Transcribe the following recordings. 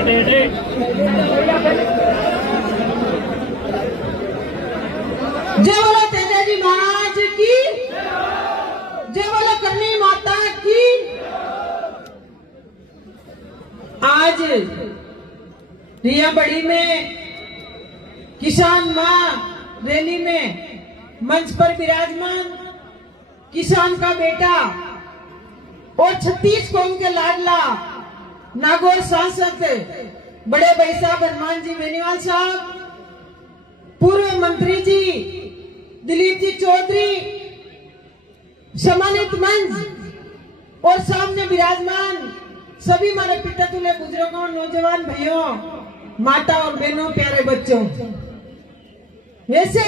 जय बोलो तेजाजी महाराज की, जय बोलो करनी माता की। आज रिया बड़ी में किसान मां रैली में मंच पर विराजमान किसान का बेटा और 36 कौम के लाडला नागौर सांसद बड़े भाई साहब हनुमान जी बेनीवाल साहब, पूर्व मंत्री जी दिलीप जी चौधरी, सम्मानित मंच और सामने विराजमान सभी हमारे पिता तुल्य बुजुर्गों, नौजवान भाइयों, माता और बहनों, प्यारे बच्चों। वैसे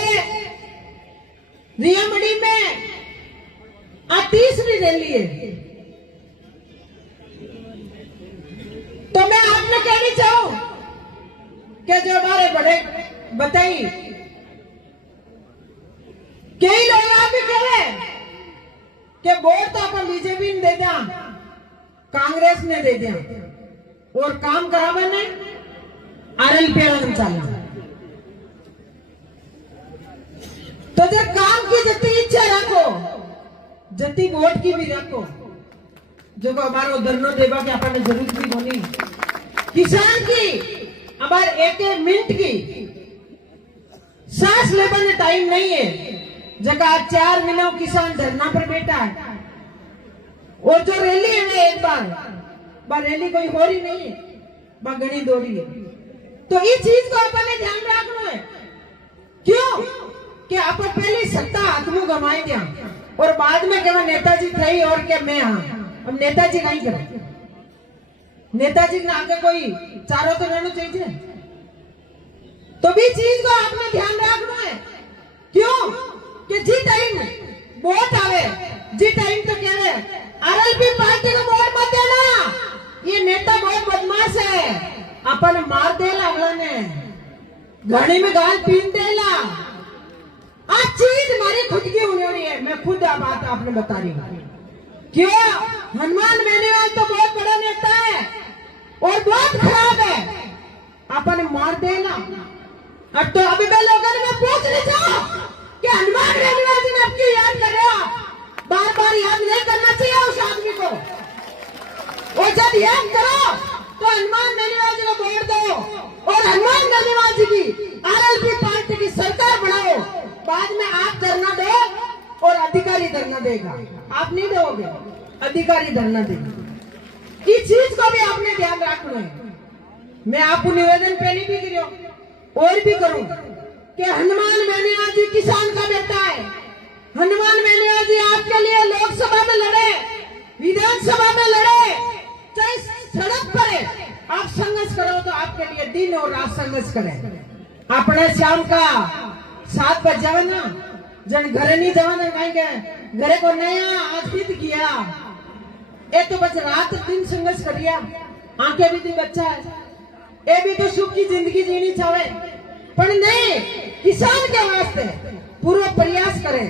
रियामड़ी में आज तीसरी रैली है, तो मैं आपने कहनी चाहूं कि जो हमारे बड़े बताई कई लोग आप भी कह रहे कि वोट तो अपन बीजेपी ने दे दिया, कांग्रेस ने दे दिया और काम करावे ने RLP चाला। तो जब काम की जितनी इच्छा रखो, जितनी वोट की भी रखो, जो हमारा धरनो देवा की अपन जरूरत भी होनी, किसान की हमारे एक मिनट की सांस लेने टाइम नहीं है। जगह 4 महीनों किसान धरना पर बैठा है और जो रैली है ना, एक बार रैली कोई हो रही नहीं है, बार गणी दौड़ी है। तो इस चीज को अपन ध्यान रखना है। क्यों कि अपन पहले सत्ता हाथ में गंवाई दिया और बाद में क्या नेताजी थे और क्या मैं हाँ। अब नेताजी नहीं करे, नेताजी ने आगे कोई चारों तो रहना चाहिए। तो भी चीज को आपने ध्यान रखना है। क्यों कि जी टाइम वोट आवे, जी टाइम तो कह रहे RLP पार्टी को वोट मत देना, ये नेता बहुत बदमाश है, अपन मार देला अगला ने, घड़ी में गाल पीन देला। आज चीज हमारी खुद की होने वाली है, मैं खुद बात आपने बता रही हूँ। क्यों हनुमान बेनीवाल तो बहुत बड़ा नेता है और बहुत खराब है, अपन मार देना। अब तो अभी मैं लोगों ने पूछने चाहूं कि हनुमान बेनीवाल जी ने आपकी याद कर रहे हो, बार बार याद नहीं करना चाहिए उस आदमी को। और जब याद करो तो हनुमान बेनीवाल जी को वोट दो और हनुमान बेनीवाल जी की RLP पार्टी की सरकार बनाओ। बाद में आप धरना दो और अधिकारी धरना देगा, आप नहीं दोगे, अधिकारी धरना देगा। इस चीज को भी आपने ध्यान रखना है। मैं आपको निवेदन पहले भी करूं और भी करूं कि हनुमान बेनीवाल जी किसान का बेटा है। हनुमान बेनीवाल जी आपके लिए लोकसभा में लड़े, विधानसभा में लड़े, चाहे सड़क पर आप संघर्ष करो तो आपके लिए दिन और रात संघर्ष करें। अपने शाम का 7 बजे जावे ना, जन घरे नहीं जावा कहेंगे घरे को नया आश्रित किया, ये तो बस रात दिन संघर्ष करिया, आंखें भी दी बच्चा है, ये भी तो सुख की जिंदगी जीनी चाहे, पर नहीं, किसान के वास्ते पूरा प्रयास करें।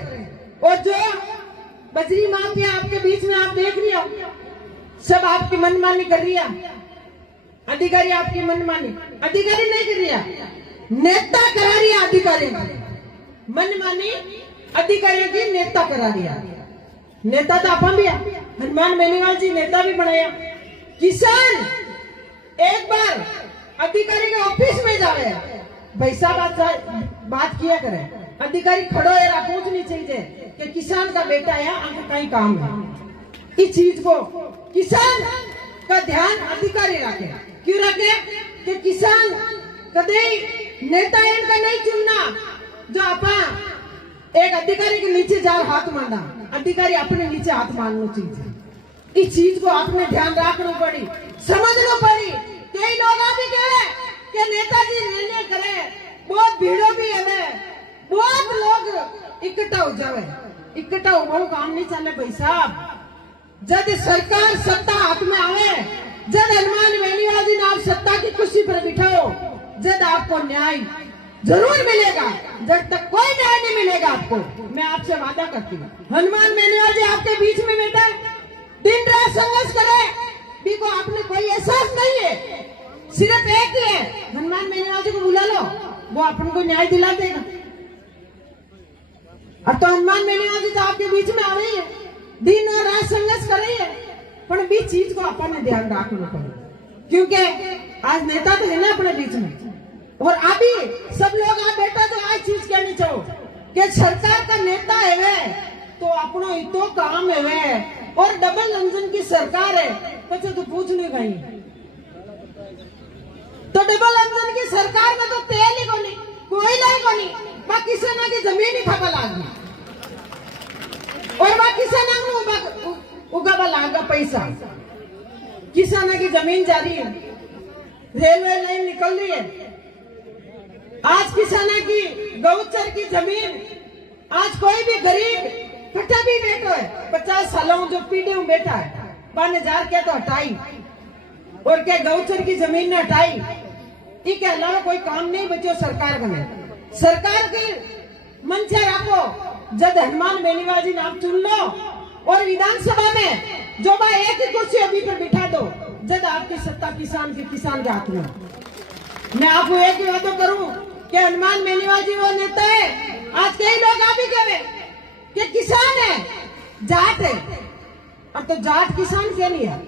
और जो बजरी माफिया आपके बीच में आप देख रही हो, सब आपकी मनमानी कर रही है, अधिकारी आपकी मनमानी, अधिकारी नहीं कर रही है, नेता करा रही है, अधिकारी मनमानी अधिकारी की नेता करा दिया। नेता तो अपन भी है, हनुमान बेनीवाल जी नेता भी बनाया। किसान एक बार अधिकारी के ऑफिस में जावे, भाई साहब बात किया करे, अधिकारी खड़ो है, पूछनी चाहिए कि किसान का बेटा है, आगे कहीं काम है। इस चीज को किसान का ध्यान अधिकारी रखे। क्यों रखे कि किसान कदे नेता इनका नहीं चुनना, जो आपा एक अधिकारी के नीचे जाओ हाथ मारना, अधिकारी अपने नीचे हाथ मारना चाहिए। इस चीज को आपने ध्यान रखना पड़ी, समझना पड़ी। कई लोग भी कहे कि नेताजी निर्णय करे, बहुत भीड़ो भी है, बहुत लोग इकट्ठा हो जावे, इकट्ठा हो काम नहीं चले भाई साहब। जब सरकार सत्ता हाथ में आवे, जब हनुमान बेनीवाल जी ने आप सत्ता की कुर्सी पर बिठाओ, जब आपको न्याय जरूर मिलेगा। जब तक कोई न्याय नहीं मिलेगा आपको, मैं आपसे वादा करती हूँ। हनुमान बेनीवाल जी आपके बीच में बैठा, दिन रात संघर्ष करे, भी को आपने कोई एहसास नहीं है। सिर्फ एक ही है, हनुमान मेहनवाजी को बुला लो, वो अपन को न्याय दिला देगा। अब तो हनुमान मेहनवाजी तो आपके बीच में आ रही है, दिन और रात संघर्ष कर रही है, पर बीच चीज को अपन ने ध्यान रखना पड़ेगा, क्योंकि आज नेता तो है ना अपने बीच में। और अभी सब लोग आप बेटा तो आज चीज कहनी चाहो कि सरकार का नेता है वे तो अपनो इतो काम है वे, और डबल इंजन की सरकार है पचे तो पूछ नहीं गई। तो डबल इंजन की सरकार में तो तेल ही कोनी, कोयला ही कोनी, बाकी सेना की जमीन ही खपा लागी, और बाकी सेना को उगावा लागा पैसा। किसाना की जमीन जा रही है, रेलवे लाइन निकल रही है, आज किसाना की गौचर की जमीन, आज कोई भी गरीब कट्टा भी बैठो है 50 सालों जो पीढ़ी में बैठा है, 5,000 के तो हटाई, और क्या गौचर की जमीन ने हटाई, इसके अलावा कोई काम नहीं बचो सरकार का। सरकार के मन से रखो, जब हनुमान बेनीबाजी नाम चुन लो, और विधानसभा में जो भाई एक ही कुर्सी अभी पर बिठा दो, जब आपकी सत्ता किसान के हाथ में। मैं आपको एक ही वादा करूं कि हनुमान बेनीबाजी वो नेता है, आज कई लोग आप ही कहे कि किसान है, जाट है, अब तो जाट किसान क्या नहीं है,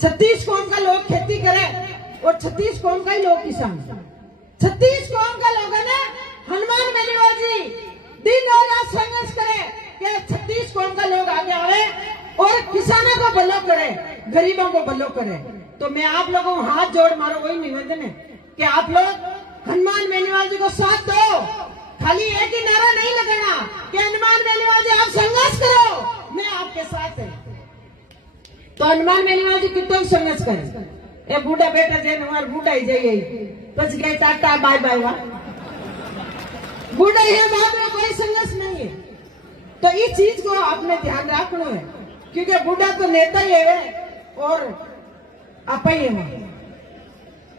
36 कौम का लोग खेती करे और 36 कौम का ही लोग किसान। 36 कौम का लोग है ना, हनुमान बेनीबाजी दिन और रात संघर्ष करे कि 36 कौम का लोग आगे आवे और किसानों को भलो करे, गरीबों को भलो करे। तो मैं आप लोगों को हाथ जोड़ मारो वही निवेदन है कि आप लोग हनुमान बेनीबाजी को साथ दो, खाली एक ही नारा नहीं लगाना कि हनुमान बेनीबाजी आप संघर्ष करो, मैं आपके साथ है। तो हनुमान बेनीबाजी कितना संघर्ष करे, ये बूढ़ा बेटा जैन हमारा बूढ़ा ही जाइए बच गए, टाटा बाय बाय, वाह बूढ़ा है, बाद में कोई संघर्ष नहीं है। तो इस चीज को आपने ध्यान रखना है, क्योंकि बूढ़ा तो नेता ही है और आप ही है।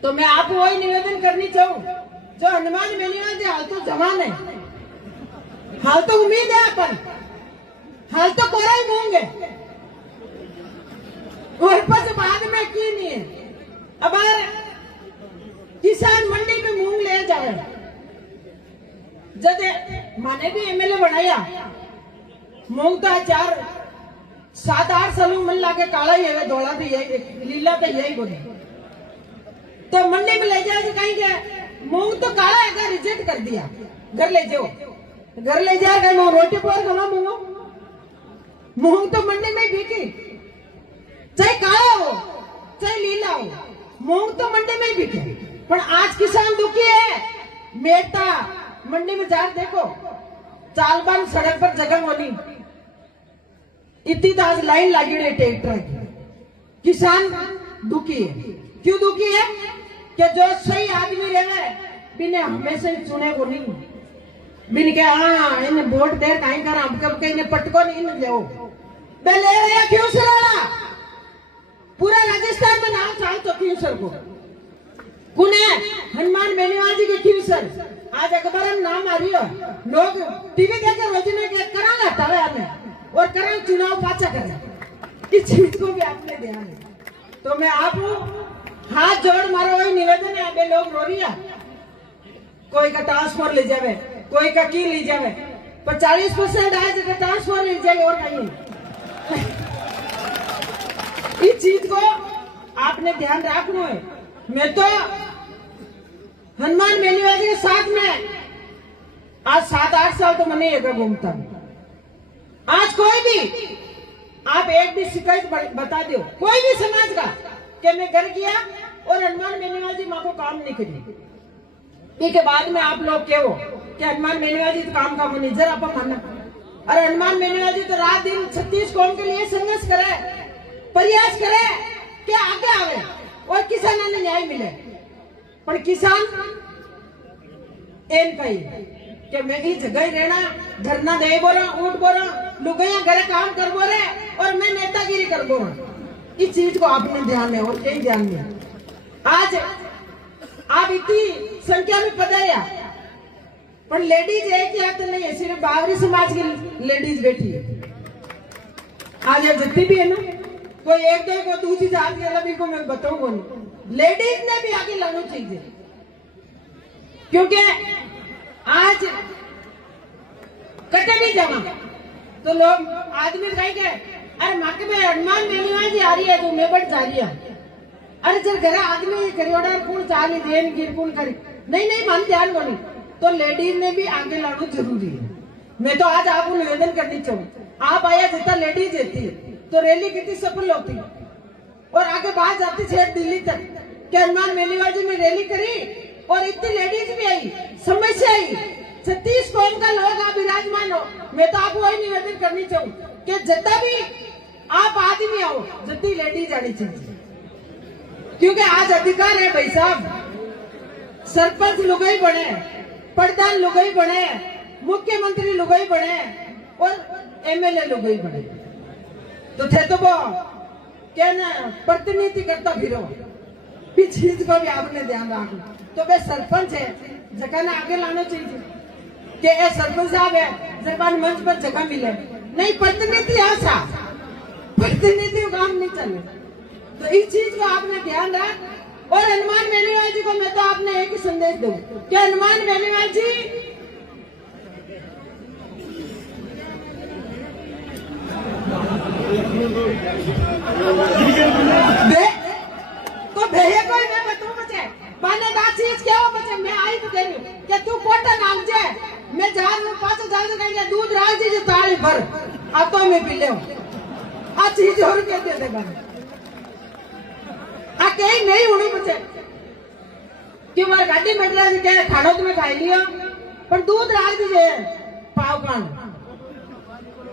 तो मैं आपको वही निवेदन करनी चाहूँ, जो हनुमान बेनीबाजी हाल तो जवान है, हाल तो उम्मीद है अपन, हाल तो कोरा ही होंगे, और बस बाद में की नहीं है। अब किसान मंडी में मूंग ले जाए, जब माने भी एमएलए बनाया, मूंग तो 7-8 सालों मन लाके काला ही है, धोला भी यही, लीला तो यही बोले। तो मंडी में ले जाए कहीं क्या, मूंग तो काला है, रिजेक्ट कर दिया, घर ले जाओ, घर ले जाएगा मैं रोटी पर खाना मूंगो, मूंग तो मंडी में बिकी, चाहे काला हो चाहे लीला हो, मूंग तो मंडी में बिके। पर आज किसान दुखी है, मेटा मंडी में जा देखो, चाल बार सड़क पर जगह होनी, इतनी तो आज लाइन लगी रही ट्रैक्टर की। किसान दुखी है, क्यों दुखी है कि जो सही आदमी रहे बिना हमेशा चुने को नहीं, बिन के हाँ इन्हें वोट दे कहीं कर, हम कब के इन्हें पटको नहीं ले ले रहे क्यों सर वाला, पूरा राजस्थान में नाम चाल तो क्यों सर को कुने हनुमान बेनीबाजी के क्यों सर, आज अखबार में नाम आ रही हो, लोग टीवी देकर रोजाना के करांगा तवे आने और करें चुनाव पाचा करें, इस चीज को भी आपने ध्यान है। तो मैं आप हाथ जोड़ मारो वही निवेदन है, अबे लोग रो रही है, कोई का ट्रांसफर ले जावे, कोई का की ले जावे, पर 40% आए तो ट्रांसफर ले जाए और नहीं। इस चीज को आपने ध्यान रखना है। मैं तो हनुमान बेनीबाजी के साथ में आज 7-8 साल तो मैंने एक घूमता हूं। आज कोई भी आप एक भी शिकायत बता दो कोई भी समाज का कि मैं घर किया और हनुमान बेनीबाजी माँ को काम नहीं करी, इसके बाद में आप लोग क्यों कि हनुमान बेनीबाजी तो काम का मैनेजर आप मानना, अरे हनुमान बेनीबाजी तो रात दिन 36 कौम के लिए संघर्ष करे, प्रयास करे कि आगे आवे और किसानों ने न्याय मिले। पर किसान एन कही कि मैं ही जगह ही रहना, धरना दे बोला, ऊट बोला, लुगाइया घरे काम कर बोले और मैं नेतागिरी कर बोला। इस चीज को आपने ध्यान है और यही ध्यान है। आज आप इतनी संख्या में पधारिया, पर लेडीज एक या तो नहीं है, सिर्फ बावरी समाज की लेडीज बैठी है। आज जितनी भी है ना, कोई एक दो को दूसरी जात के को मैं बताऊंगा नहीं, लेडीज ने भी आगे लाना चाहिए, क्योंकि आज कटे भी जाना तो लोग आदमी कहेंगे अरे माके में हनुमान मेली जी आ रही है तो मैं बढ़ जा रही है, अरे चल घर आदमी करियोड़ा कौन चाली देन गिर कौन करी, नहीं मन ध्यान बोली। तो लेडीज ने भी आगे लाना जरूरी है। मैं तो आज आपको निवेदन करनी चाहूँ, आप आया जितना लेडीज रहती है तो रैली कितनी सफल होती है और आगे बात जाती छेड़ दिल्ली तक कि हनुमान मेलीवाल जी ने रैली करी और इतनी लेडीज भी आई, समझ से आई। 36 कौम का लोग आप विराजमान हो, मैं तो आपको वही निवेदन करनी चाहूँ कि जितना भी आप आदमी आओ जितनी लेडीज आनी चाहिए, क्योंकि आज अधिकार है भाई साहब। सरपंच लुगाई बने, प्रधान लुगाई बने, मुख्यमंत्री लुगाई बने और एमएलए लुगाई बने, तो थे तो वो क्या ना प्रतिनिधि करता फिरो, इस चीज को भी आपने ध्यान रखना। तो वे सरपंच है जगह ना आगे लाना चाहिए कि ये सरपंच साहब है सरपंच मंच पर जगह मिले, नहीं प्रतिनिधि ऐसा प्रतिनिधि काम नहीं चले। तो इस चीज को आपने ध्यान रख। और हनुमान मेलीवाल जी को मैं तो आपने एक ही संदेश दूं कि हनुमान मेलीवाल जी तो भैया कोई मैं बताऊं बच्चे माने दा चीज क्या हो बच्चे, मैं आई तो कह रही हूं कि तू कोटा नाम जे मैं जा रहा हूं 5,000 का दूध राज जी ताली भर अब तो मैं पी ले आ चीज और के दे देगा आ कहीं नहीं होनी बच्चे कि मार गाड़ी मेटला से क्या खाना तुम्हें खाई लिया पर दूध राज दीजिए पाव कान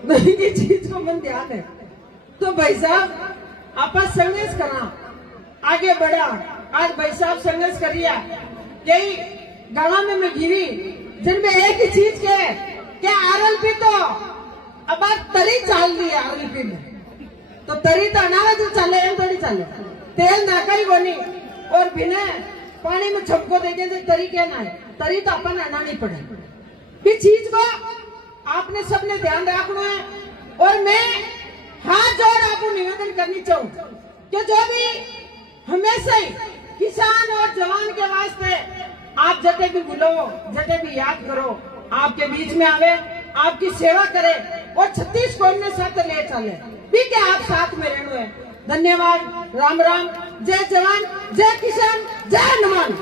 नहीं, ये चीज को मन ध्यान है। तो भाई साहब आप संघर्ष करना आगे बढ़ा। आज भाई साहब संघर्ष करिए, यही गाँव में मैं गिरी जिनमें एक ही चीज के क्या आरएलपी तो अब आप तरी चाल दी आरएलपी में, तो तरी तो अनावत जो चले हम थोड़ी चले, तेल नाका ही बनी और बिना पानी में छपको देंगे तो तरी क्या ना है, तरी तो अपन आना नहीं पड़े। इस चीज को आपने सबने ध्यान रखना है। और मैं हाथ जोड़ आपको निवेदन करनी चाहूँ कि जो भी हमेशा ही किसान और जवान के वास्ते आप जटे भी बुलाओ जटे भी याद करो, आपके बीच में आवे, आपकी सेवा करे और 36 कौम ने साथ ले चले भी के आप साथ में रहना है। धन्यवाद। राम राम। जय जवान, जय किसान, जय हनुमान।